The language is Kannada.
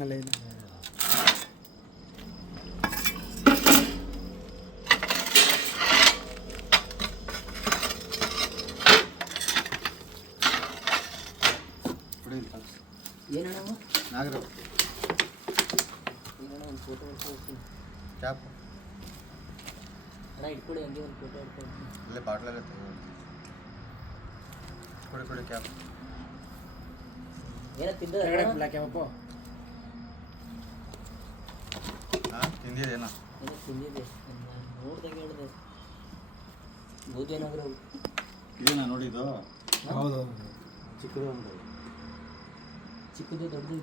ಅಲ್ಲೇ ಇದೆ. ಏನಣ್ಣ ನಾಗರಾವ್ ಏನಣ್ಣ ಒಂದು ಫೋಟೋ ಹೊಡ್ಕೊಳ್ತೀನಿ ಕ್ಯಾಪ್ ಅಣ್ಣ ಇಟ್ಕೊಡಿ ಹಂಗೆ ಒಂದು ಫೋಟೋ ಹೊಡ್ಕೊಳ್ತೀನಿ. ಇಲ್ಲೇ ಬಾಟ್ಲಲ್ಲೇ ಕೊಡಿ ಕೊಡಿ ಕ್ಯಾಪ್. ಏನೋ ತಿಂದ ಬ್ಲ್ಯಾಕ್ ಯಾವಪ್ಪ ಹಾಂ ತಿಂದಿದ್ದೇನೋ ಏನೋ ತಿಂದಿದೆ ನೋಡ್ದಂಗೆ ಹೇಳಿದೆ ಬೂದೇನಾದ್ರು ಇದೇನಾ ನೋಡಿದ್ದು? ಹೌದು ಚಿಕ್ಕದು ಒಂದು ಚಿಕ್ಕದು ದೊಡ್ಡದು